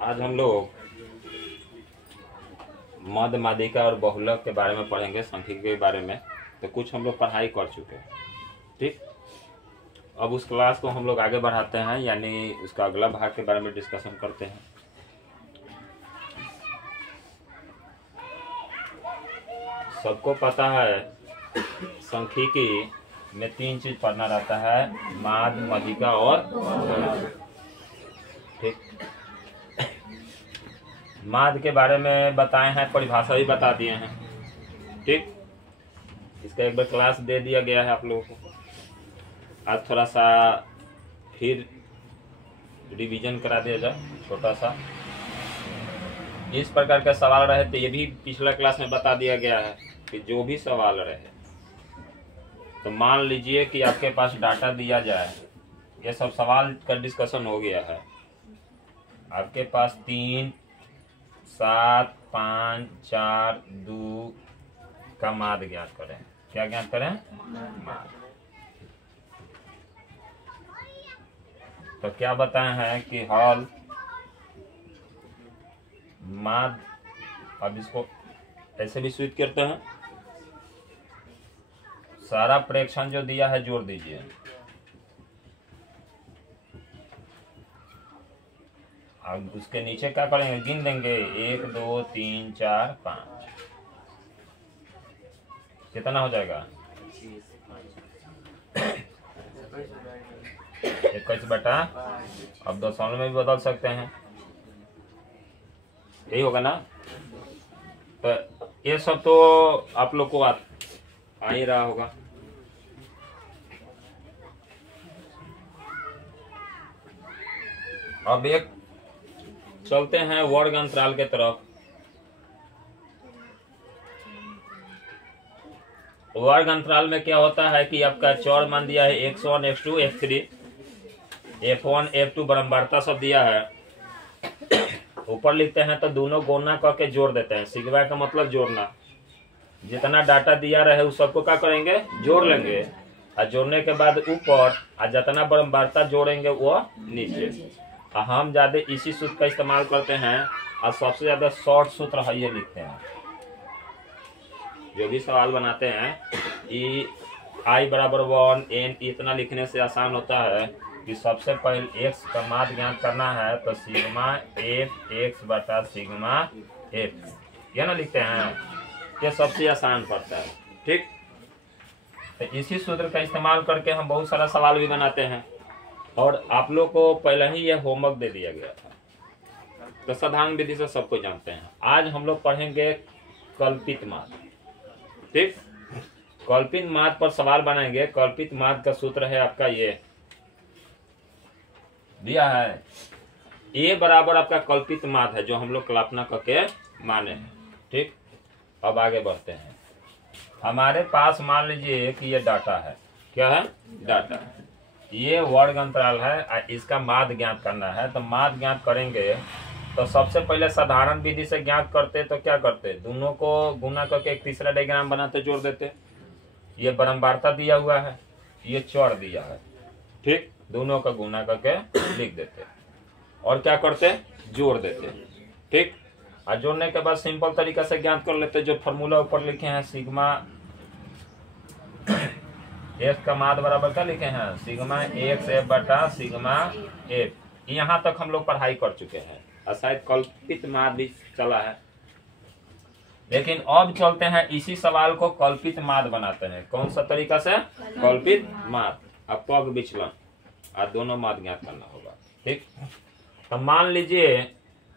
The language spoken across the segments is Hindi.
आज हम लोग मद मादिका और बहुलक के बारे में पढ़ेंगे, सांख्यिकी के बारे में। तो कुछ हम लोग पढ़ाई कर चुके हैं, ठीक। अब उस क्लास को हम लोग आगे बढ़ाते हैं, यानी उसका अगला भाग के बारे में डिस्कशन करते हैं। सबको पता है सांख्यिकी में 3 चीज पढ़ना रहता है, माद, मादिका और ठीक। माद के बारे में बताए हैं, परिभाषा भी बता दिए हैं, ठीक। इसका एक बार क्लास दे दिया गया है आप लोगों को। आज थोड़ा सा फिर रिवीजन करा दिया जाए छोटा सा। इस प्रकार का सवाल रहे तो ये भी पिछला क्लास में बता दिया गया है कि जो भी सवाल रहे, तो मान लीजिए कि आपके पास डाटा दिया जाए, ये सब सवाल का डिस्कशन हो गया है। आपके पास 3, 7, 5, 4, 2 का माद ज्ञात करें। क्या ज्ञात करें? माद। तो क्या बताए हैं कि हल माद, अब इसको ऐसे भी स्वीट करते हैं। सारा प्रेक्षण जो दिया है जोड़ दीजिए। अब उसके नीचे क्या करेंगे? गिन देंगे 1, 2, 3, 4, 5। कितना हो जाएगा? 21/5। अब दशमलव में भी बदल सकते हैं, यही होगा ना। तो ये सब तो आप लोग को आ ही रहा होगा। अब एक चलते हैं वर्ग अंतराल के तरफ। वर्ग अंतराल में क्या होता है कि आपका चौर मान दिया है x1, x2, x3, f1, f2 बारंबारता सब दिया है। ऊपर लिखते हैं तो दोनों गुणा करके जोड़ देते हैं। सिग्मा का मतलब जोड़ना। जितना डाटा दिया रहे उस सबको क्या करेंगे? जोड़ लेंगे। और जोड़ने के बाद ऊपर और जितना बारंबारता जोड़ेंगे वो नीचे। हम ज्यादा इसी सूत्र का इस्तेमाल करते हैं और सबसे ज्यादा शॉर्ट सूत्र है ये लिखते हैं। जो भी सवाल बनाते हैं ई i बराबर 1 n इतना लिखने से आसान होता है कि सबसे पहले x का माद ज्ञात करना है तो सिग्मा f x बटा सिग्मा f, ये ना लिखते हैं। ये सबसे आसान पड़ता है, ठीक। तो इसी सूत्र का इस्तेमाल करके हम बहुत सारा सवाल भी बनाते हैं और आप लोग को पहले ही यह होमवर्क दे दिया गया था, तो साधारण विधि से सबको जानते हैं। आज हम लोग पढ़ेंगे कल्पित माद, ठीक। कल्पित माद पर सवाल बनाएंगे। कल्पित माद का सूत्र है आपका ये दिया है, a बराबर आपका कल्पित माद है जो हम लोग कल्पना करके माने हैं, ठीक। अब आगे बढ़ते हैं। हमारे पास मान लीजिए कि ये डाटा है। क्या है? डाटा है। ये वर्ग अंतराल है, इसका माद ज्ञात करना है। तो माद ज्ञात करेंगे तो सबसे पहले साधारण विधि से ज्ञात करते तो क्या करते? दोनों को गुना करके एक तीसरा डायग्राम बनाते, जोड़ देते। ये बारंबारता दिया हुआ है, ये चौर दिया है, ठीक। दोनों का गुना करके लिख देते और क्या करते? जोड़ देते, ठीक। और जोड़ने के बाद सिंपल तरीका से ज्ञात कर लेते। जो फॉर्मूला ऊपर लिखे हैं सिग्मा x का माद बराबर क्या लिखे हैं? सिग्मा x f बटा सिग्मा f। यहाँ तक हम लोग पढ़ाई कर चुके हैं और शायद कल्पित माद भी चला है। लेकिन अब चलते हैं इसी सवाल को कल्पित माद बनाते हैं। कौन सा तरीका से? कल्पित माद। अब पग विचलन और दोनों माद ज्ञात करना होगा, ठीक। तो मान लीजिए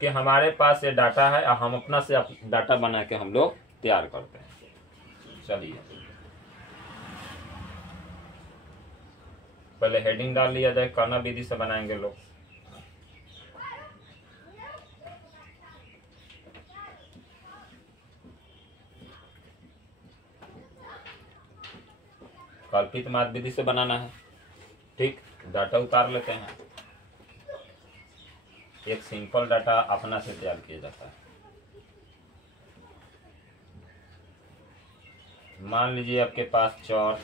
कि हमारे पास ये डाटा है और हम अपना से डाटा बना के हम लोग तैयार करते हैं। चलिए पहले हेडिंग डाल लिया जाए। कर्ना विधि से बनाएंगे लोग। कल्पित माद विधि से बनाना है, ठीक। डाटा उतार लेते हैं। एक सिंपल डाटा अपना से तैयार किया जाता है। मान लीजिए आपके पास चौर,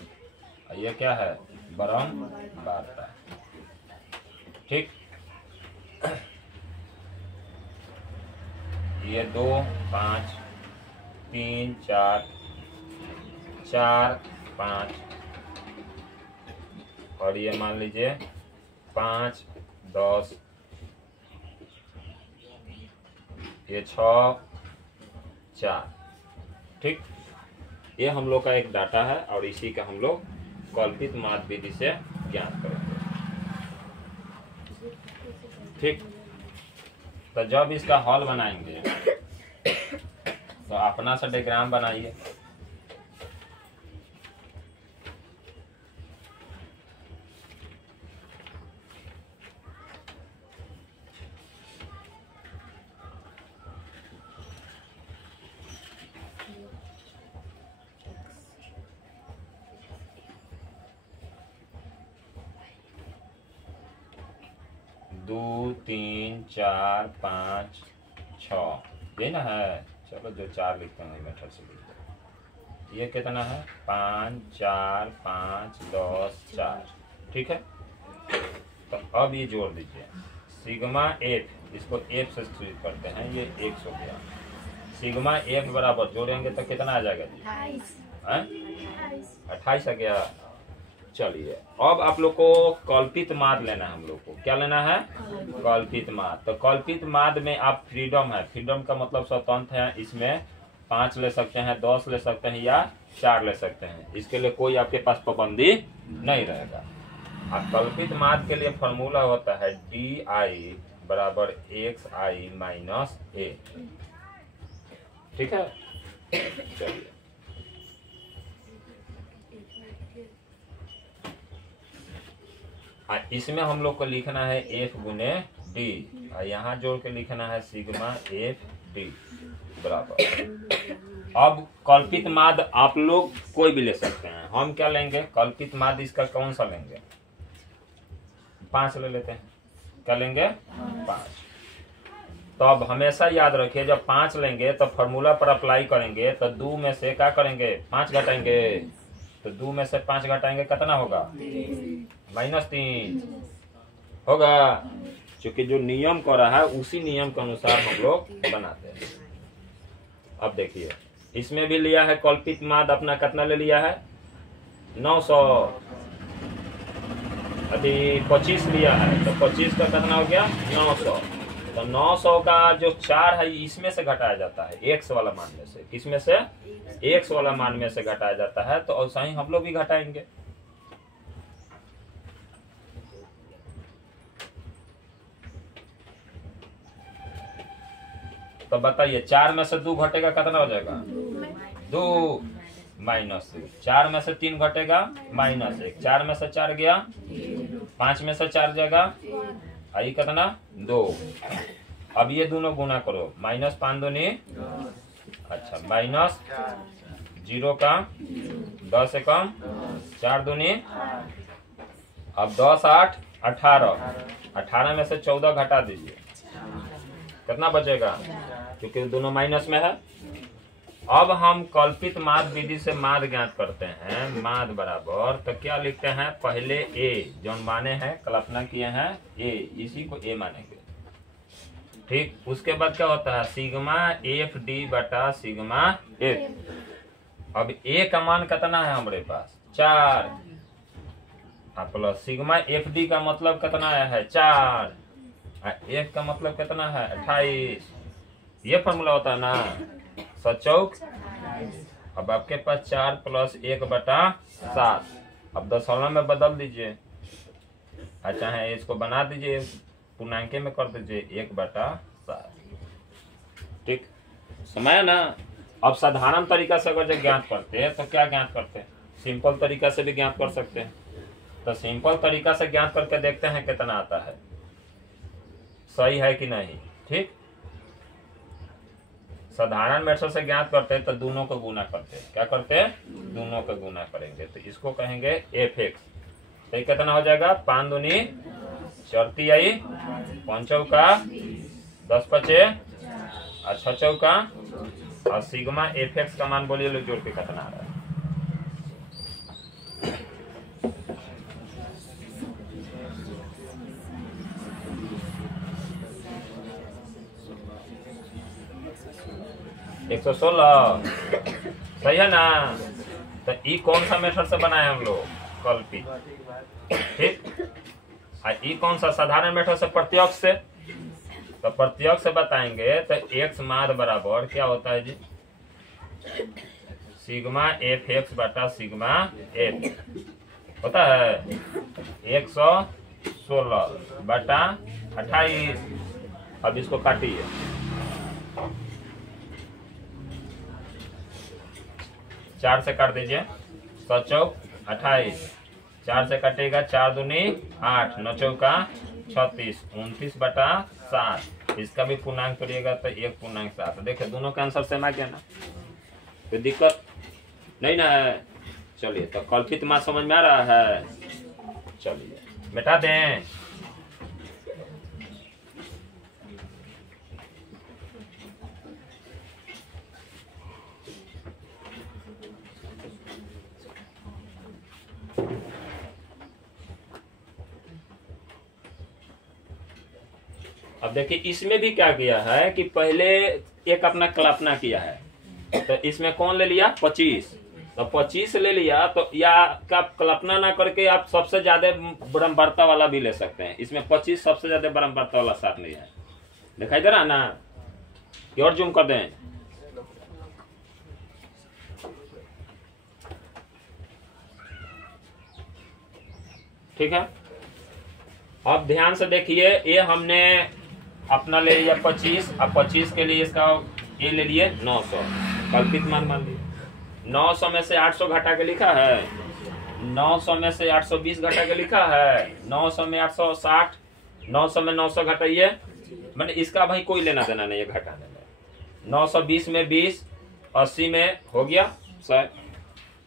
ये क्या है? बारंबारता, ठीक। ये 2 5 3 4 4 5 और ये मान लीजिए 5 10 ये 6 4। ठीक, ये हम लोग का एक डाटा है और इसी का हम लोग कल्पित माध्य विधि से ज्ञात करेंगे। ठीक, तो जब इसका हल बनाएंगे तो अपना सा डायग्राम बनाइए। दो 3 4 5 6 ये ना है। चलो जो 4 लिखते हैं मेथड से लिखते। ये कितना है 5 4 5 10 4। ठीक है, तो अब ये जोड़ दीजिए सिग्मा एफ, इसको एफ से शुरू करते हैं, ये 100 हो गया। सिग्मा एफ बराबर जोड़ेंगे तो कितना आ जाएगा जी 28 आ गया। चलिए अब आप लोग को कल्पित माध्य लेना है। हम लोग को क्या लेना है कल्पित माध्य। तो कल्पित माध्य में आप फ्रीडम है, फ्रीडम का मतलब स्वतंत्र है, इसमें 5 ले सकते हैं 10 ले सकते हैं या 4 ले सकते हैं। इसके लिए कोई आपके पास पाबंदी नहीं रहेगा। अब कल्पित माध्य के लिए फॉर्मूला होता है DI बराबर XI माइनस A। ठीक है, चलिए इसमें हम लोग को लिखना है F गुने D और यहाँ जोड़ के लिखना है सिग्मा F D बराबर। अब कल्पित माध्य आप लोग कोई भी ले सकते हैं। हम क्या लेंगे कल्पित माध्य, इसका कौन सा लेंगे 5 ले लेते हैं। क्या लेंगे 5। तो अब हमेशा याद रखिए जब 5 लेंगे तो फॉर्मूला पर अप्लाई करेंगे तो 2 में से क्या करेंगे 5 घटाएंगे। तो 2 में से 5 घटाएंगे कितना होगा -3 होगा। क्योंकि जो नियम कर रहा है उसी नियम के अनुसार हम लोग बनाते हैं। अब देखिए इसमें भी लिया है कल्पित माध्य अपना कितना ले लिया है 900। अभी 25 लिया है तो 25 का कितना हो गया 900। तो 900 का जो 4 है इसमें से घटाया जाता है x वाला मान में से। किसमें से x वाला मान में से घटाया जाता है। तो ऐसा ही हम लोग भी घटाएंगे। तो बताइए 4 में से 2 घटेगा कितना हो जाएगा 2 माइनस 4 में से 3 घटेगा -1। 4 में से 4 गया 5 में से 4 जाएगा आई कितना 2। अब ये दोनों गुना करो -5 दूनी अच्छा -0 का 10 से कम 4 दूनी। अब 10 8 18 में से 14 घटा दीजिए कितना बचेगा क्योंकि दोनों माइनस में है। अब हम कल्पित माध्य विधि से माध्य ज्ञात करते हैं। माध्य बराबर तो क्या लिखते हैं पहले A जो माने हैं कल्पना किए हैं A, इसी को A मानेंगे। ठीक, उसके बाद क्या होता है सिग्मा एफ डी बटा सिग्मा एफ। अब A का मान कितना है हमारे पास 4 प्लस सिग्मा एफ डी का मतलब कितना आया है 4 F का मतलब कितना है 28। ये फॉर्मूला होता है ना 7 अब आपके पास 4 प्लस 1 बटा 7। अब दशमलव में बदल दीजिए अच्छा है इसको बना दीजिए पूर्णांक में कर दीजिए 1 बटा 7। ठीक, समय ना। अब साधारण तरीका से अगर ज्ञात करते हैं तो क्या ज्ञात करते हैं सिंपल तरीका से भी ज्ञात कर सकते हैं। तो सिंपल तरीका से ज्ञात करके देखते हैं कितना आता है सही है कि नहीं। ठीक, साधारण मेथड से ज्ञात करते हैं तो दोनों को गुना करते हैं। क्या करते हैं दोनों को गुना करेंगे तो इसको कहेंगे fx। तो कितना हो जाएगा 5 दूनी 34 आई 5 चौका 10 पचे 6 चौका और सिग्मा fx का मान बोलिए लोग जोड़ के कितना आ रहा है 116 सही है ना। तो ई कौन सा मेथड से बनाए हम लोग, कल्पित, ठीक। ई कौन सा साधारण मेथड से, प्रत्यक्ष से। तो प्रत्यक्ष से बताएंगे तो x माद बराबर क्या होता है जी, सिग्मा एफ एक्स बटा सिग्मा एफ होता है 116 बटा 28। अब इसको काटिए, 4 से काट दीजिए, 100 चौक 28, 4 से कटेगा 4 दूनी 8, 9 चौका 36, 29 बटा 7। इसका भी पूर्णांक करिएगा तो 1.7। देखिए दोनों का आंसर सेम आ गया ना, कोई दिक्कत नहीं ना है। चलिए तो कल्पित मान समझ में आ रहा है। चलिए मिटा दें। अब देखिए इसमें भी क्या किया है कि पहले एक अपना कल्पना किया है, तो इसमें कौन ले लिया 25, तो 25 ले लिया। तो या का कल्पना ना करके आप सबसे ज्यादा बारंबारता वाला भी ले सकते हैं। इसमें 25 सबसे ज्यादा बारंबारता वाला साथ लिया है, दिखाई दे रहा ना, कि और जूम कर दें। ठीक है, अब ध्यान से देखिए, ये हमने अपना ले लिया 25। अब 25 के लिए इसका ये ले लिए 900, कल्पित मान मान लिए। 900 में से 800 घटा के लिखा है, 900 में से 820 घटा के लिखा है, 900 में 860, 900 में 900 घटाइए, मैंने इसका भाई कोई लेना देना नहीं है घटाने में। 920 में 20, 80 में हो गया 100।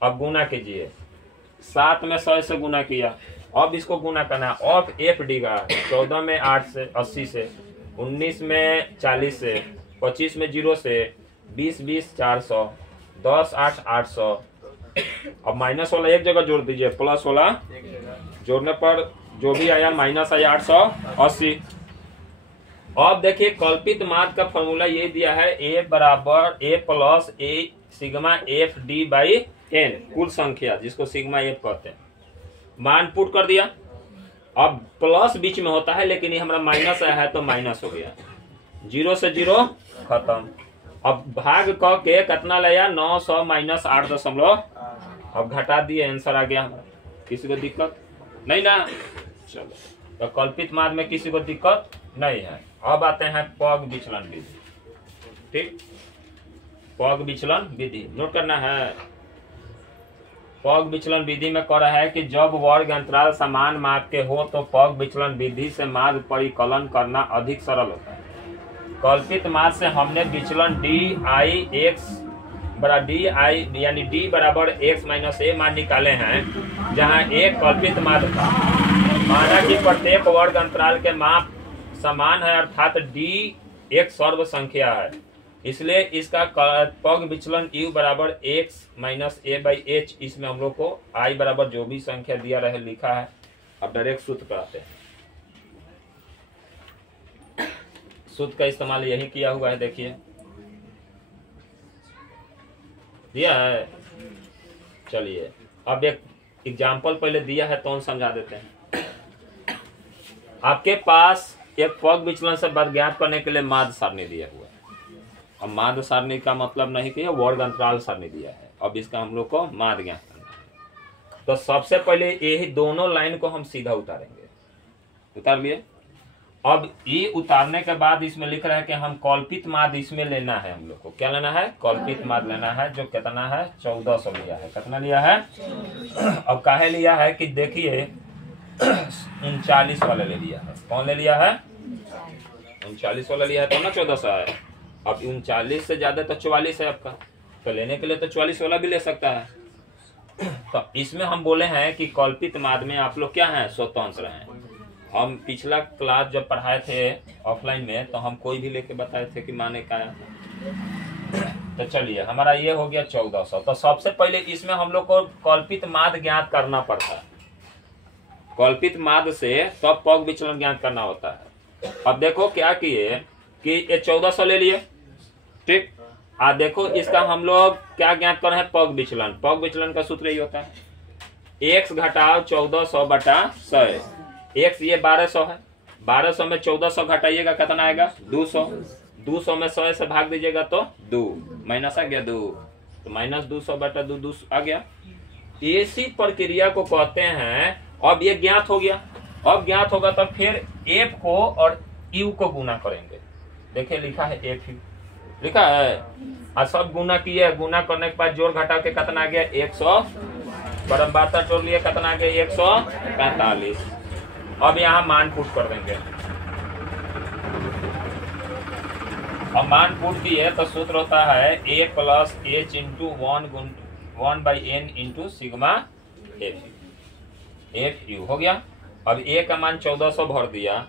अब गुना कीजिए, 7 में 100 से गुना किया, अब इसको गुना करना है। ऑफ एफ डी का 14 में 8 से 80 से, 19 में 40 से, 25 में 0 से, 20 20 400, 10 8 800। अब माइनस वाला एक जगह जोड़ दीजिए, प्लस वाला जोड़ने पर जो भी आया माइनस आया 880। अब देखिए कल्पित माध्य का फॉर्मूला ये दिया है, ए बराबर A plus A sigma F D by N, कुल संख्या जिसको सिग्मा एफ कहते हैं। मान पुट कर दिया, अब प्लस बीच में होता है लेकिन ये हमारा माइनस आया है तो माइनस हो गया, 0 से 0 खत्म। अब भाग क के कितना लिया 900 माइनस 8., अब घटा दिए, आंसर आ गया हमारा। किसी को दिक्कत नहीं ना। चलो तो कल्पित माध्य में किसी को दिक्कत नहीं है। अब आते हैं पग विचलन विधि, ठीक। पग विचलन विधि नोट करना है। पग विचलन विधि में कह रहा है कि जब वर्ग अंतराल समान माप के हो तो पग विचलन विधि से माध्य परिकलन करना अधिक सरल होता है। कल्पित माध्य से हमने विचलन डी आई एक्स बड़ा डी आई यानी डी बराबर एक्स माइनस ए मान निकाले हैं, जहां एक कल्पित माध्य था। माना कि प्रत्येक वर्ग अंतराल के माप समान है, अर्थात डी एक सर्व संख्या है, इसलिए इसका पग विचलन u बराबर x minus A by H. इसमें हम लोग को i बराबर जो भी संख्या दिया रहे लिखा है। अब डायरेक्ट सूत्र कराते हैं। सूत्र का इस्तेमाल यही किया हुआ है, देखिए दिया है। चलिए अब एक एग्जाम्पल पहले दिया है तो हम समझा देते हैं। आपके पास एक पग विचलन से वर्ग ज्ञात करने के लिए माध्य सारणी दिया हुआ है। अब माध्य सारणी का मतलब नहीं कि वर्ग अंतराल सारणी दिया है, अब इसका हम लोग को माध्य ज्ञात करना है। तो सबसे पहले यही दोनों लाइन को हम सीधा उतारेंगे, उतार लिए। अब ये उतारने के बाद इसमें लिख रहा है कि हम कल्पित माध्य इसमें लेना है, हम लोग को क्या लेना है, कल्पित माध्य लेना है, जो कितना है 1400 लिया है। कितना लिया है, अब काहे लिया है कि देखिए 39 वाला ले लिया है। कौन ले लिया है, 39 वाला लिया है, तो ना 1400 है। अब 39 से ज्यादा तो 44 है आपका, तो लेने के लिए तो 44 वाला भी ले सकता है। तो इसमें हम बोले हैं कि कल्पित माध्य में आप लोग क्या है, स्वतंत्र हैं। हम पिछला क्लास जब पढ़ाए थे ऑफलाइन में तो हम कोई भी लेके बताए थे कि माने का। तो चलिए हमारा ये हो गया 1400। तो सबसे पहले इसमें हम लोग को कल्पित माध्य ज्ञात करना पड़ता है। कल्पित माध्य से तब पग विचलन ज्ञात करना होता है। अब देखो क्या किए कि ये 1400 ले लिए, ठीक। देखो इसका हम लोग क्या ज्ञात कर रहे हैं, पग विचलन। पग विचलन का सूत्र यही होता है, x घटाओ 1400 बटा 100। x ये 1200 है, 1200 में 1400 घटाइएगा कितना आएगा 200। 200 में 100 से भाग दीजिएगा तो 2, माइनस आ गया 2, तो माइनस 200 बटा 2 आ गया। इसी प्रक्रिया को कहते हैं, अब ये ज्ञात हो गया। अब ज्ञात होगा तब फिर f को और u को गुना करेंगे। देखिए लिखा है f u, लिखा है, और सब गुना किए, गुना करने के बाद जोड़ घटा के कितना आ गया 100, बराबर जोड़ लिए कितना आ गया 145। अब यहाँ मान पुट कर देंगे। अब मान पुट किए तो सूत्र होता है a plus h into 1/n into sigma F you हो गया। अब a का मान 1400 भर दिया।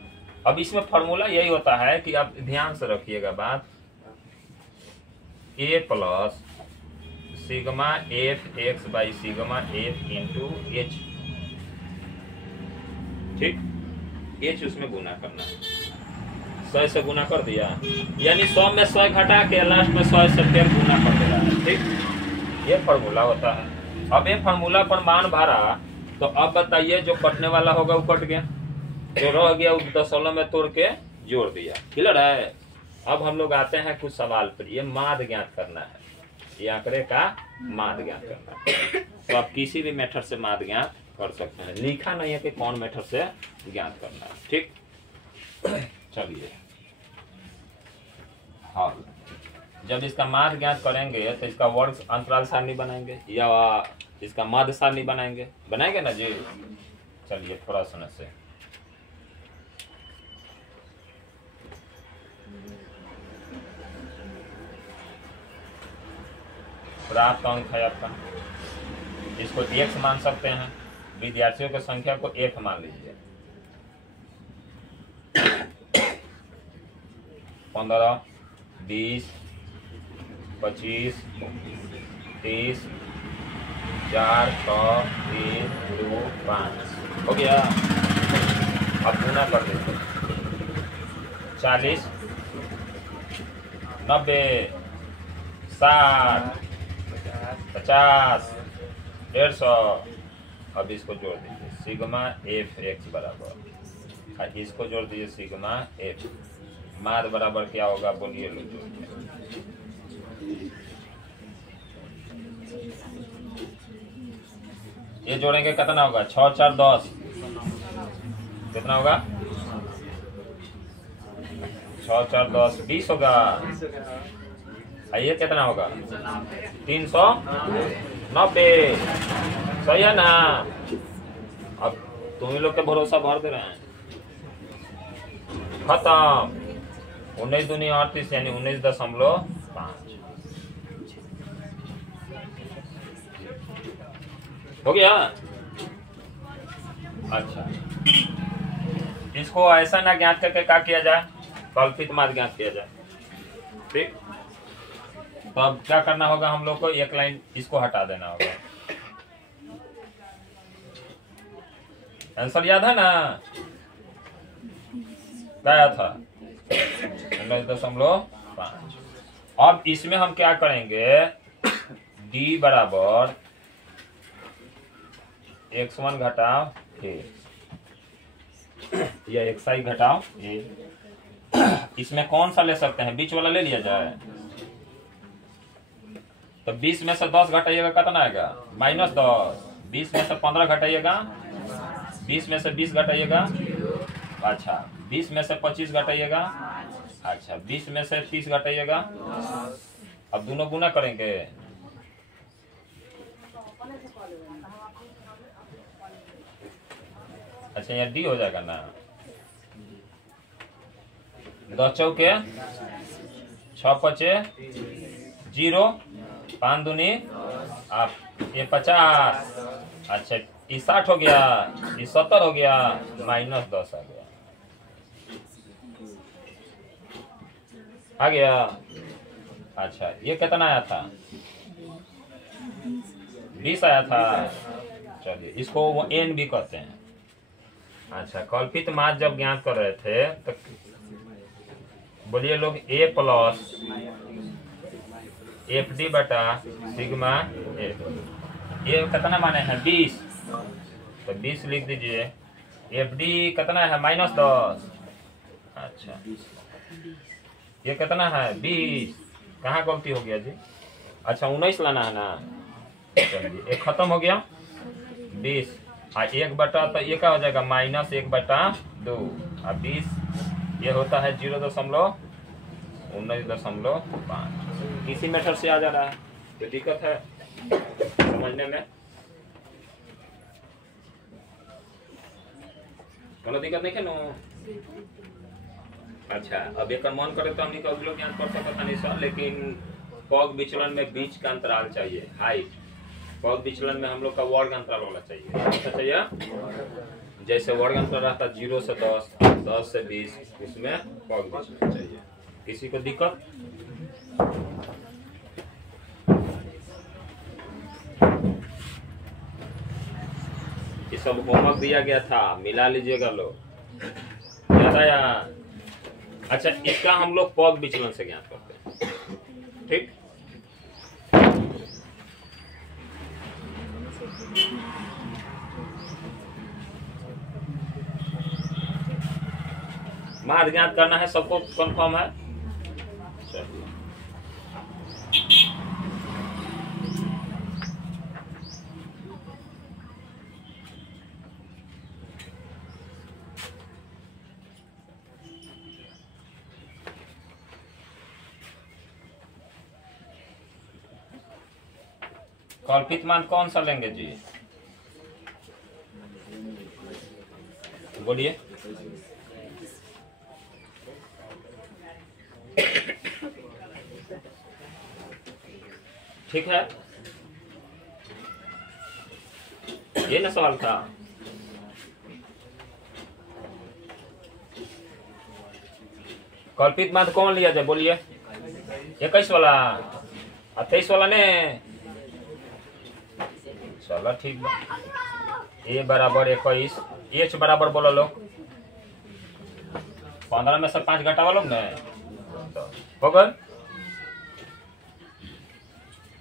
अब इसमें फॉर्मूला यही होता है कि आप ध्यान से रखिएगा बात, a plus sigma F x by sigma F into H, ठीक, एच उसमें गुना करना है, 100 से गुना कर दिया, यानी 100 में 100 घटा के लास्ट में 100 से फिर गुना कर देना है, ठीक, ये फॉर्मूला होता है। अब ये फॉर्मूला पर मान भरा तो अब बताइए जो कटने वाला होगा वो कट गया, जो रह गया वो दशमलव में तोड़ के जोड़ दिया। क्लियर है। अब हम लोग आते हैं कुछ सवाल पर, ये माद ज्ञात करना है, ये आंकड़े का माद ज्ञात करना है। तो आप किसी भी मेथड से माद ज्ञात कर सकते हैं, लिखा नहीं है कि कौन मेथड से ज्ञात करना है, ठीक। चलिए, हाँ, जब इसका माद ज्ञात करेंगे तो इसका वर्ग अंतराल सारणी बनाएंगे या इसका माद सारणी बनाएंगे, बनाएंगे ना जी। चलिए थोड़ा सुने से, प्राप्त अंक है आपका, इसको x मान सकते हैं, विद्यार्थियों की संख्या को f मान लीजिए। 15, 20, 25, 30, 4, 6, 3, 2, 5 हो गया। अब गुना कर देते, 40, 90, 60, 50, 150। अब इसको जोड़ दीजिए, सिग्मा एफ एक्स बराबर, इसको जोड़ दीजिए सिग्मा एफ, माद बराबर क्या होगा बोलिए लोग, ये जोड़ेंगे कितना होगा 6 4 10, कितना होगा 6 4 10 20 होगा। ये कितना होगा 390, सही है ना। अब तुम लोग के भरोसा भर दे रहे हैं, खत्म। 19 दूनी 38 यानी 19.5 हो गया। अच्छा, इसको ऐसा ना ज्ञात करके क्या किया जाए, कल्पित माद ज्ञात किया जाए, ठीक। तो अब क्या करना होगा हम लोग को, एक लाइन इसको हटा देना होगा। आंसर याद है ना, क्या था 19.5। अब इसमें हम क्या करेंगे, d बराबर x1 घटाओ a या xi घटाओ a। इसमें कौन सा ले सकते हैं, बीच वाला ले लिया जाए। तो 20 में से 10 घटाइएगा कितना आएगा -10, 20 में से 15 घटाइएगा, 20 में से 20 घटाइएगा, अच्छा 20 में से 25 घटाइएगा, अच्छा 20 में से 30 घटाइएगा। अब दोनों गुना करेंगे, अच्छा यहाँ डी हो जाएगा ना, 10 चौके 6 पचे 0, 5 दूनी आप ये 50, अच्छा ये 60 हो गया, ये 70 हो गया, -10 आ गया। अच्छा ये कितना आया था 20 आया था। चलिए इसको वो n भी कहते हैं। अच्छा, कल्पित माद जब ज्ञात कर रहे थे तो बोलिए लोग a प्लस एफ डी बटा सिग्मा एफ। ये कितना माने हैं 20, तो 20 लिख दीजिए। एफ डी कितना है -10। अच्छा ये कितना है 20, कहाँ गलती हो गया जी? अच्छा 19 लाना है ना। चलिए एक खत्म हो गया 20 और 1 बटा, तो ये क्या हो जाएगा -1/2 और 20 ये होता है 0.19.5। किसी मेथड से आ जा रहा है तो दिक्कत है समझने में, कोनो दिक्कत नहीं है नो। अच्छा अब एक मन करे तो हमने कभी लोग ज्ञान कर सकता नहीं सर, लेकिन पग विचलन में बीच का अंतराल चाहिए, हाइट। पग विचलन में हम लोग का वर्ग अंतराल होना चाहिए, अच्छा चाहिए। जैसे वर्ग अंतराल रहता है 0 से 10, 10 से 20, उसमें पग विचलन चाहिए। किसी को दिक्कत? ये सब होमवर्क दिया गया था, मिला लीजिएगा लोग, याद आया? अच्छा इसका हम लोग पग विचलन से ज्ञात करते हैं, ठीक। माध्य ज्ञात करना है, सबको कंफर्म है? चलिए कल्पित मान कौन सा लेंगे जी? बोलिए। ठीक है, ये ना सवाल था। कल्पित मान कौन लिया जाए बोलिए? 21 वाला और 23 वाला ने। चलो ठीक है, ए बराबर 21, एच बराबर बोलो लोग 15 में से 5 घटावा लोग न, हो गए।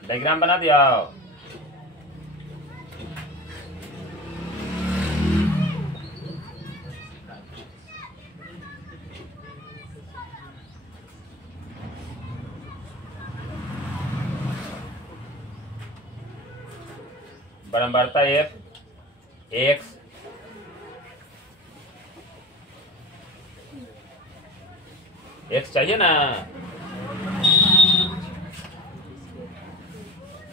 डायग्राम बना दिया। बराबरता एफ एक्स एक्स चाहिए ना,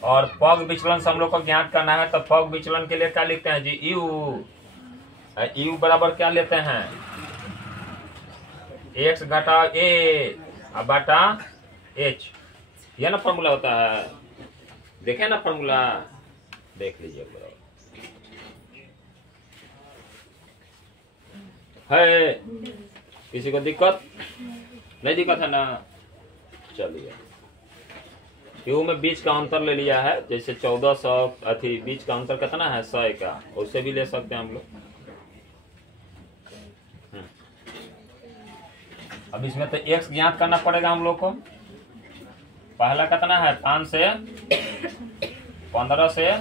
और पग विचलन से हम लोग को ज्ञात करना है, तो पग विचलन के लिए क्या लिखते हैं जी? यू। यू बराबर क्या लेते हैं? एक्स घटा ए बटा एच, यह ना फॉर्मूला होता है, देखे ना फॉर्मूला, देख लीजिए है। किसी को दिक्कत नहीं? दिक्कत है ना। चलिए यू में बीच का अंतर ले लिया है, जैसे 1400 अथी बीच का अंतर कितना है 100 का, उससे भी ले सकते हैं हम लोग। अब इसमें तो एक्स ज्ञात करना पड़ेगा हम लोग को। पहला कितना है 5 से 15 से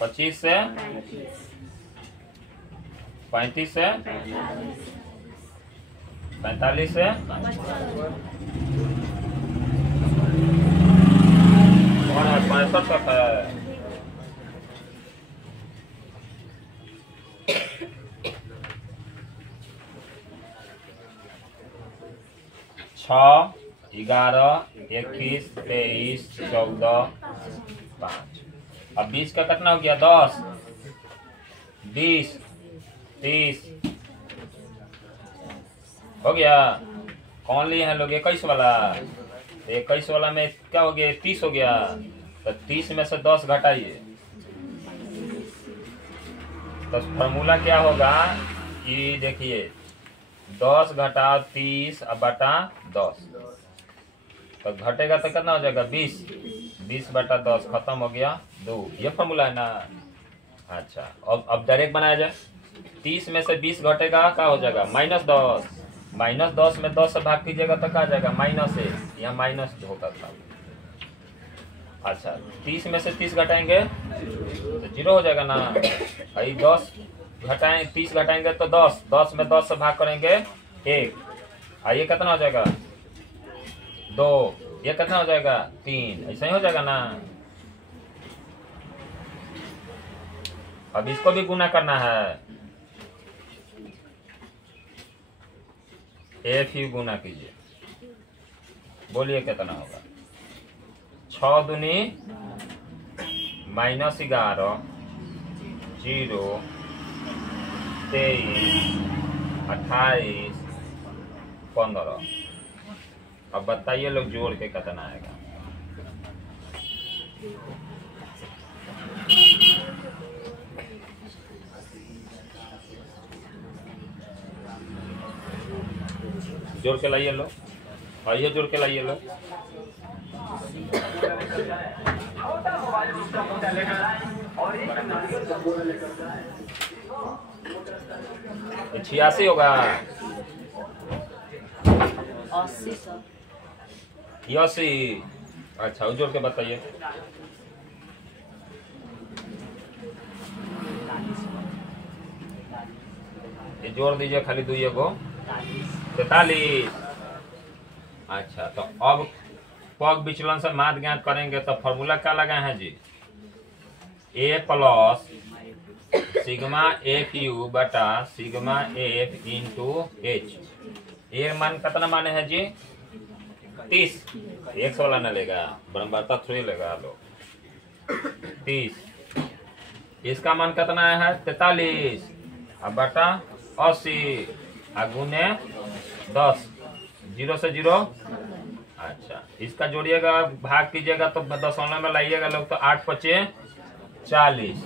25 से 35 से 45 से 65 तक है। छः 11 21 23 14 5। अब 20 का कितना हो गया 10 20 30 हो गया। कौन लिए हैं लोग 21 वाला? 21 वाला में क्या हो गया 30 हो गया, तो 30 में से 10 घटाइए, तो फॉर्मूला क्या होगा कि देखिए 10 घटा 30 बटा 10, तो घटेगा तो कितना हो जाएगा 20, 20 बटा 10 खत्म हो गया 2, ये फॉर्मूला है ना। अच्छा अब डायरेक्ट बनाया जाए, 30 में से 20 घटेगा क्या हो जाएगा -10, -10 में 10 से भाग कीजिएगा तो क्या आ जाएगा -1, यहाँ माइनस होता था। अच्छा 30 में से 30 घटाएंगे तो 0 हो जाएगा ना। भाई 10 घटाएं 30 घटाएंगे तो 10, 10 में 10 से भाग करेंगे 1, ये कितना हो जाएगा 2, ये कितना हो जाएगा 3, ऐसा ही हो जाएगा ना। अब इसको भी गुना करना है, एक ही गुना कीजिए, बोलिए कितना होगा। 6 दूनी -11, 0, 23, 28, 15। अब बताइए लोग जोड़ के कितना आएगा। जोड़ के लाइए लो, आइए जोड़ के लाइए लो। 86 होगा, 80। अच्छा वो जोड़ के बताइए। ये जोड़ दीजिए खाली 2 को 43। अच्छा तो अब पग विचलन से माध्य ज्ञात करेंगे तो फॉर्मूला क्या लगाए हैं जी, A plus sigma F you बटा सिग्मा एफ इंटू एच। ये मान कितना माने हैं जी 30, 100 वाला न लेगा, बराबर थ्रू लेगा लो 30। इसका मान कितना है 43 अब बटा 80 गुने 10, 0 से 0। अच्छा इसका जोड़िएगा भाग कीजिएगा तो दशमलव में लाइएगा लोग तो 8 5 40,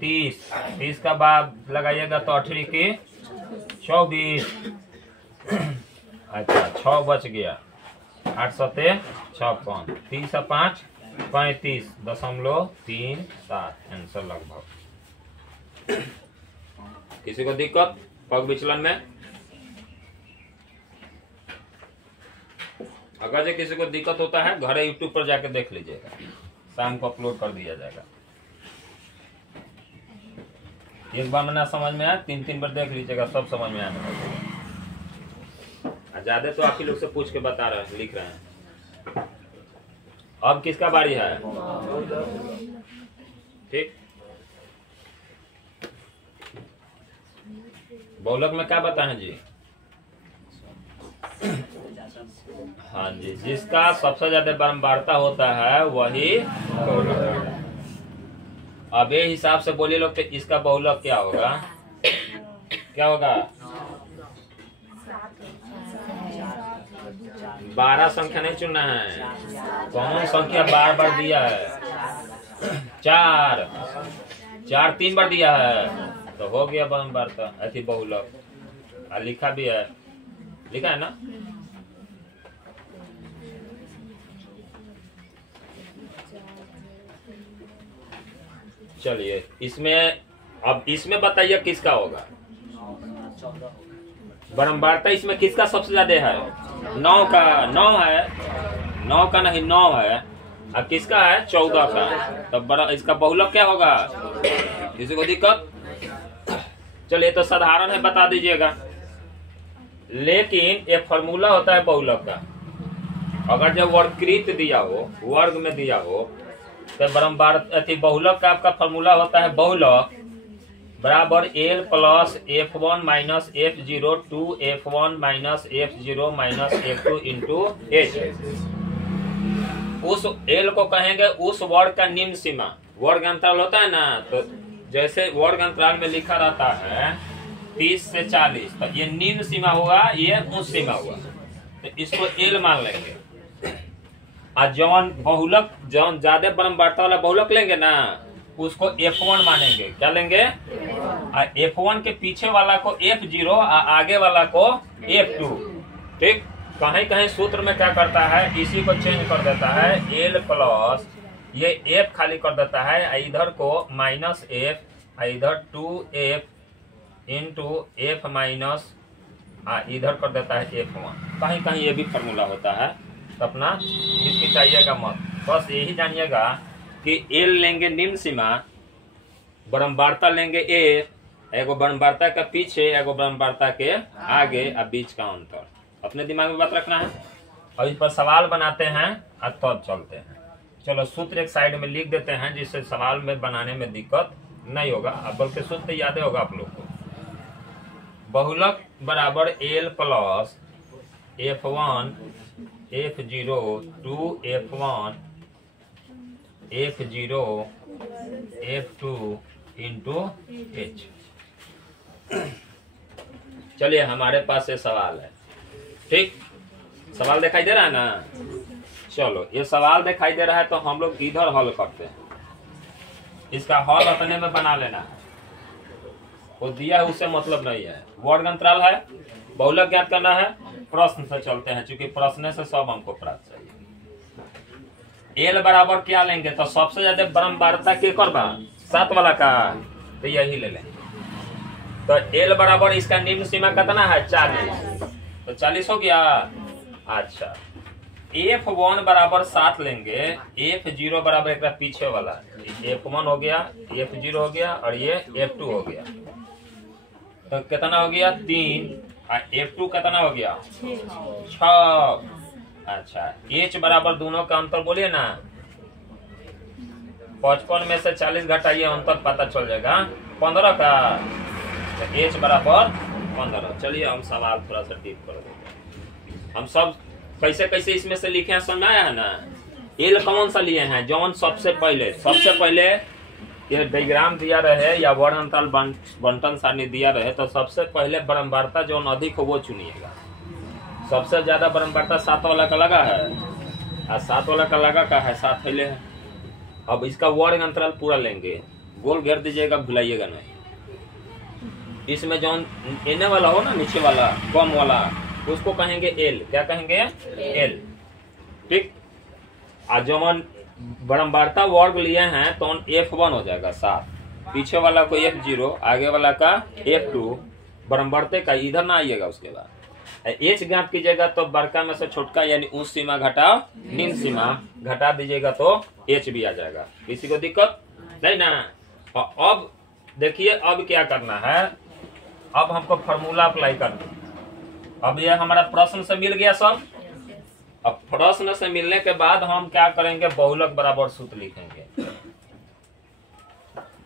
30 का बाद लगाइएगा तो 8 की 24। अच्छा 6 बच गया, 8 सते 56, 3 से 5 35.37 आंसर लगभग। किसी को दिक्कत पग विचलन में? अगर जो किसी को दिक्कत होता है घर यूट्यूब पर जाकर देख लीजिएगा, शाम को अपलोड कर दिया जाएगा। एक बार में ना समझ में आया 3 बार देख लीजिएगा, सब समझ में आने लगेगा। ज्यादा तो आप ही लोग से पूछ के बता रहे हैं, लिख रहे हैं। अब किसका बारी है? ठीक, बहुलक में क्या बताएं जी? हाँ जी, जिसका सबसे ज्यादा बारंबारता होता है वही बहुलक। अब ये हिसाब से बोलिए लोग कि इसका बहुलक क्या होगा? क्या होगा? 12 संख्या नहीं चुनना है, कौन संख्या बार बार दिया है? 4 3 बार दिया है तो हो गया बारंबारता अति बहुलक। लिखा भी है, लिखा है ना? चलिए इसमें अब इसमें बताइए किसका होगा बारंबारता? इसमें किसका सबसे ज्यादा है? 9 का। 9 है, 9 का नहीं 9 है। अब किसका है? 14 का। तब बड़ा इसका बहुलक क्या होगा? किसी को दिक्कत? चलिए तो साधारण है, बता दीजिएगा। लेकिन एक फॉर्मूला होता है बहुलक का। अगर जब वर्गकृत दिया हो, वर्ग में दिया हो, तो बारंबार अति बहुलक का आपका फॉर्मूला होता है बहुलक बराबर L plus F1 minus F0 two F1 minus F0 minus F2 into H। उस L को कहेंगे उस वर्ग का निम्न सीमा। वर्ग अंतराल होता है ना, तो जैसे वर्ग अंतराल में लिखा रहता है 30 से 40, तो ये निम्न सीमा होगा, ये उच्च सीमा हुआ, तो इसको L मान लेंगे। और जौन बहुलक जौन ज्यादा बारंबारता वाला बहुलक लेंगे ना, उसको F1 मानेंगे। क्या लेंगे? F1 के पीछे वाला को F0 और आगे वाला को F2। ठीक, कहीं कहीं सूत्र में क्या करता है, इसी को चेंज कर देता है, L प्लस ये F खाली कर देता है, इधर को माइनस F, इधर 2F इंटू F माइनस इधर कर देता है F1। कहीं कहीं ये भी फार्मूला होता है, तो अपना हिचकिचाइएगा मत, बस यही जानिएगा कि एल लेंगे निम्न सीमा, बारंबारता लेंगे ए, एगो बारंबारता के पीछे एगो बारंबारता के आगे, और बीच का अंतर अपने दिमाग में बात रखना है। और इस पर सवाल बनाते हैं और तब चलते हैं। चलो सूत्र एक साइड में लिख देते हैं, जिससे सवाल में बनाने में दिक्कत नहीं होगा, बल्कि सूत्र याद होगा आप लोग को। बहुलक बराबर L plus F1 F0 two F1 F0 F2 into H। चलिए हमारे पास ये सवाल है, ठीक, सवाल दिखाई दे रहा है ना। चलो ये सवाल दिखाई दे रहा है तो हम लोग इधर हल करते हैं। इसका हल अपने में बना लेना है, वो दिया है उससे मतलब नहीं है। वर्ग अंतराल है, बहुलक ज्ञात करना है, प्रश्न से चलते हैं, क्योंकि प्रश्न से सब हमको प्राप्त चाहिए। एल बराबर क्या लेंगे, तो सबसे ज्यादा बारंबारता के करबा 7 वाला का, तो यही ले लें। तो एल बराबर इसका निम्न सीमा कितना है 40, तो 40 हो गया। अच्छा F1 बराबर 7 लेंगे, F0 बराबर एक पीछे वाला, F1 हो गया, F0 हो गया, और ये F2 हो गया, तो कितना हो गया 3, और F2 कितना हो गया 6। अच्छा H बराबर दोनों का अंतर बोलिए ना, 55 में से 40 घटाइए, अंतर पता चल जाएगा 15 का, तो H बराबर 15। चलिए हम सवाल थोड़ा सा डीप कर देते हैं। हम सब कैसे कैसे इसमें से लिखे हैं, समझ आया है ना। एल कौन सा लिए हैं, जौन सबसे पहले ये डायग्राम दिया रहे या वर्ण अंतराल बंटन सारणी दिया रहे, तो सबसे पहले बारंबारता जो अधिक हो वो चुनिएगा। सबसे ज्यादा बारंबारता 7 वाला का लगा है, और 7 वाला का लगा का है 7 पहले है। अब इसका वर्ण अंतराल पूरा लेंगे, गोल घेर दीजिएगा, भुलाइएगा नहीं। इसमें जो एने वाला हो ना, नीचे वाला कम वाला, उसको कहेंगे एल। क्या कहेंगे, एल, ठीक। आज जो हम बारंबारता वर्ग लिए हैं तो F1 हो जाएगा 7, पीछे वाला को F0, आगे वाला का F2, बारंबारते का इधर ना आइएगा। उसके बाद H ज्ञात कीजिएगा, तो बड़का में से छोटका यानी उच्च सीमा घटाओ निम्न सीमा घटा दीजिएगा, तो H भी आ जाएगा। किसी को दिक्कत नहीं ना। अब देखिए अब क्या करना है, अब हमको फॉर्मूला अप्लाई करना है। अब ये हमारा प्रश्न से मिल गया सब। अब प्रश्न से मिलने के बाद हम क्या करेंगे, बहुलक बराबर सूत्र लिखेंगे।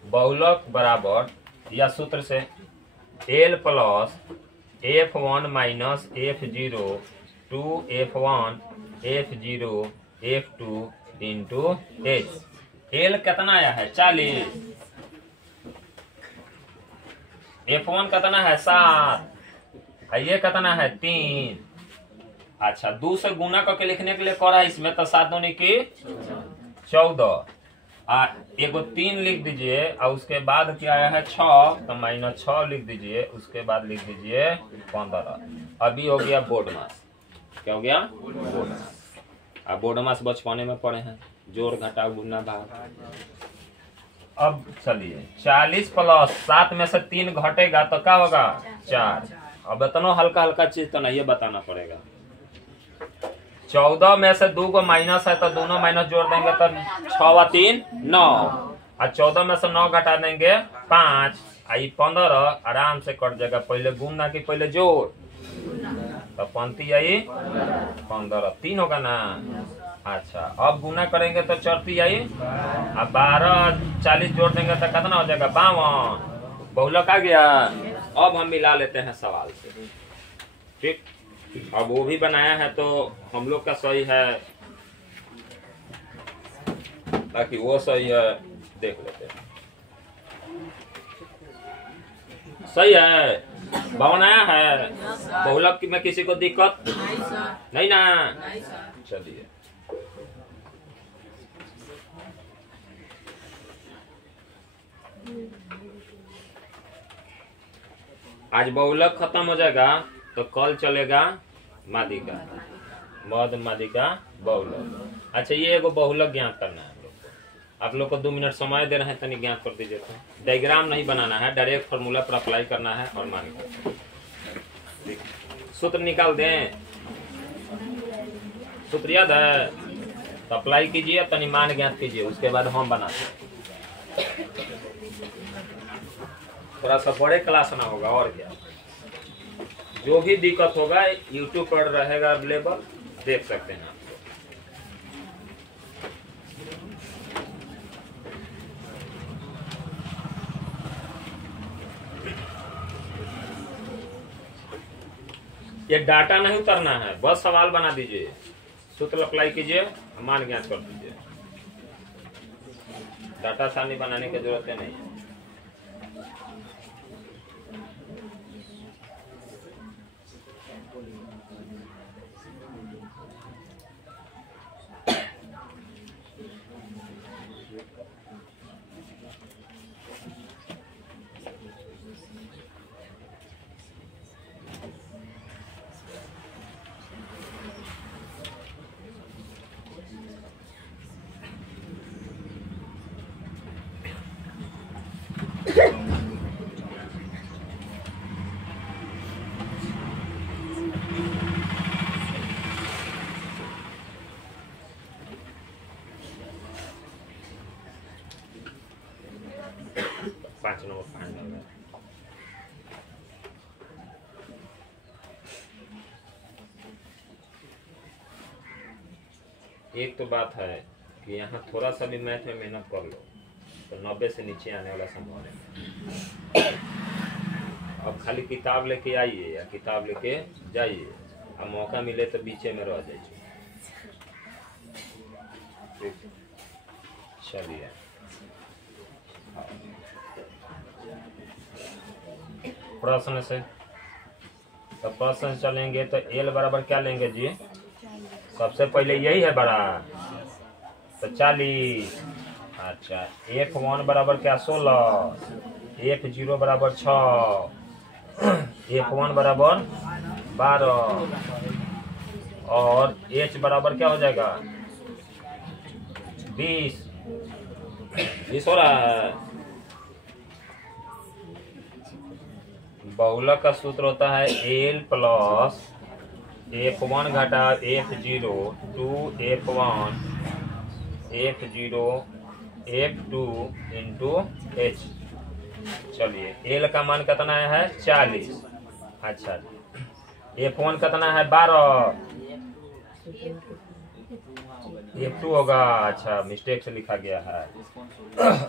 बहुलक बराबर या सूत्र से L plus F1 minus F0 two F1 F0 F2 into H। L कितना आया है 40, F1 कितना है 7, ये कितना है 3। अच्छा 2 से गुना करके लिखने के लिए करा है इसमें, तो 7 दूनी की 14, एगो 3 लिख दीजिए, और उसके बाद क्या आया है 6, तो -6 लिख दीजिए, उसके बाद लिख दीजिए 15। अभी हो गया बोर्ड मास। क्या हो गया, बोर्ड मास। अब बोर्ड मास बचपने में पढ़े हैं, जोड़ घटा गुना भाग। अब चलिए 40 प्लस 7 में से 3 घटेगा तो क्या होगा 4। अब इतना हल्का हल्का चीज तो नहीं बताना पड़ेगा। 14 में से 2 को माइनस है, तो दोनों माइनस जोड़ देंगे तो 6 व 3 9, और 14 में से 9 घटा देंगे 5, आई 15 आराम से कट जाएगा। पहले गुण ना कि पहले जोड़, तो 35 आई 15, 3 होगा ना। अच्छा अब गुना करेंगे तो 34 आई, अब 12 40 जोड़ देंगे तो कितना हो जाएगा 52। बहुलक आ गया। अब हम मिला लेते हैं सवाल से, ठीक। अब वो भी बनाया है तो हम लोग का सही है, बाकी वो सही है, देख लेते हैं। सही है, बनाया है। बहुलक में किसी को दिक्कत नहीं ना। चलिए आज बहुलक खत्म हो जाएगा, तो कल चलेगा मादिका, मध मादिका बहुलक। अच्छा ये एगो बहुलक ज्ञात करना है आप लोग को 2 मिनट समय दे रहे हैं, तनी ज्ञात कर दीजिए। तो डायग्राम नहीं बनाना है, डायरेक्ट फॉर्मूला पर अप्लाई करना है और मान सूत्र निकाल दें, सूत्र याद है तो अप्लाई कीजिए, तनी मान ज्ञात कीजिए, उसके बाद हम बनाते हैं। थोड़ा सा बड़े क्लास ना होगा और क्या। जो भी दिक्कत होगा YouTube पर रहेगा अवेलेबल, देख सकते हैं आप। ये डाटा नहीं उतरना है, बस सवाल बना दीजिए, सूत्र अप्लाई कीजिए, मान ज्ञात कर दीजिए। डाटा सारणी बनाने की जरूरत नहीं है। पाँच नंबर फाइनल है। एक तो बात है कि यहाँ थोड़ा सा भी मैथ में मेहनत कर लो तो 90 से नीचे आने वाला संभावना है। अब खाली किताब लेके आइए या किताब लेके जाइए, अब मौका मिले तो बीचे में रह जाइए। चलिए प्रश्न से, तो प्रश्न चलेंगे तो एल बराबर क्या लेंगे जी? सबसे पहले यही है बड़ा, तो 40। अच्छा, F1 बराबर क्या? 16, F0 बराबर 6, F1 बराबर 12 और H बराबर क्या हो जाएगा? 20 हो रहा है। बहुलक का सूत्र होता है L प्लस F1 घटा F0 2F1 F0 F2 into H। चलिए L का मान कितना है? 40। अच्छा, F1 कितना है? 12, F2 होगा। अच्छा, मिस्टेक से लिखा गया है।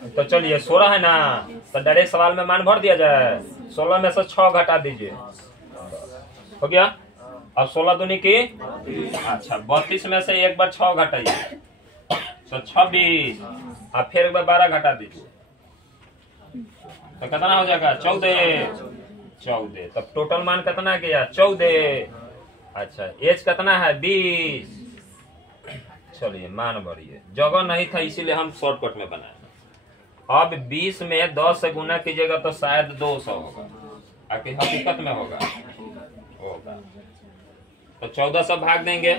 तो चलिए 16 है ना, तो डायरेक्ट सवाल में मान भर दिया जाए। 16 में से 6 घटा दीजिए, हो गया। अब 16 दूनी की, अच्छा 32 में से एक बार 6 घटाइए तो 26, अब फिर एक बार 12 घटा दीजिए तो कितना हो जाएगा? 14। तब टोटल मान कितना गया? 14। अच्छा, एज कितना है? 20। चलिए मान भरिए, जगह नहीं था इसीलिए हम शॉर्टकट में बनाए। अब 20 में 10 से गुना कीजिएगा तो शायद 200 होगा, आखिर हकीकत में होगा। तो 1400 भाग देंगे,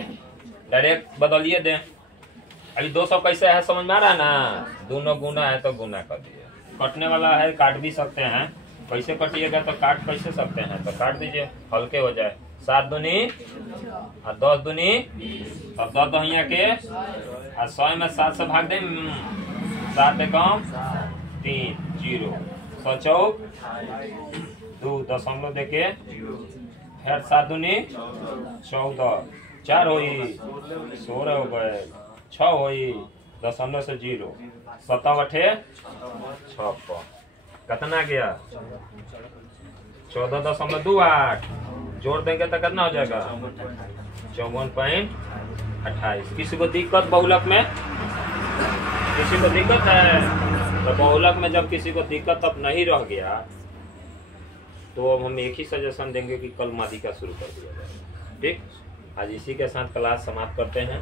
डायरेक्ट बदलिए दें। अभी 200 कैसे है समझ में आ रहा है ना? दोनों गुना है तो गुना कर दिए, कटने वाला है काट भी सकते हैं। कैसे कटिएगा तो काट कैसे सकते हैं, तो काट दीजिए, हल्के हो जाए। 7 दूनी और 10 दूनी, अब 10 दहिया के और 100 में 7 से भाग दें। 7 एकम 3 0, 100 चौक 2 दशमलव देके, फिर 7 दूनी 14, 4 होई 16 हो गए, 6 होई दशमलव से 0, 7 अठे 56, कितना गया? 14.28। जोड़ देंगे तो कितना हो जाएगा? 54.28। किसी को दिक्कत बहुलक में? किसी को दिक्कत है? तो बहुलक में जब किसी को दिक्कत अब नहीं रह गया तो अब हम एक ही सजेशन देंगे कि कल माध्यिका शुरू कर दिया जाए। ठीक, आज इसी के साथ क्लास समाप्त करते हैं।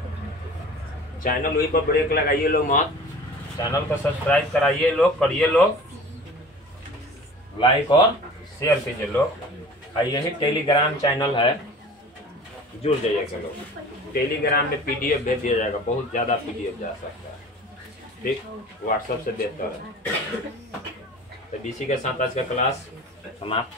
चैनल वहीं पर ब्रेक लगाइए लोग मत, चैनल को सब्सक्राइब कराइए लोग, करिए लोग, लाइक और शेयर कीजिए लोग। और यही टेलीग्राम चैनल है, जुड़ जाइएगा लोग। टेलीग्राम में PDF भेज दिया जाएगा, बहुत ज़्यादा PDF जा सकता है। ठीक, व्हाट्सएप से बेहतर है। तो इसी के साथ आज का क्लास समाप्त।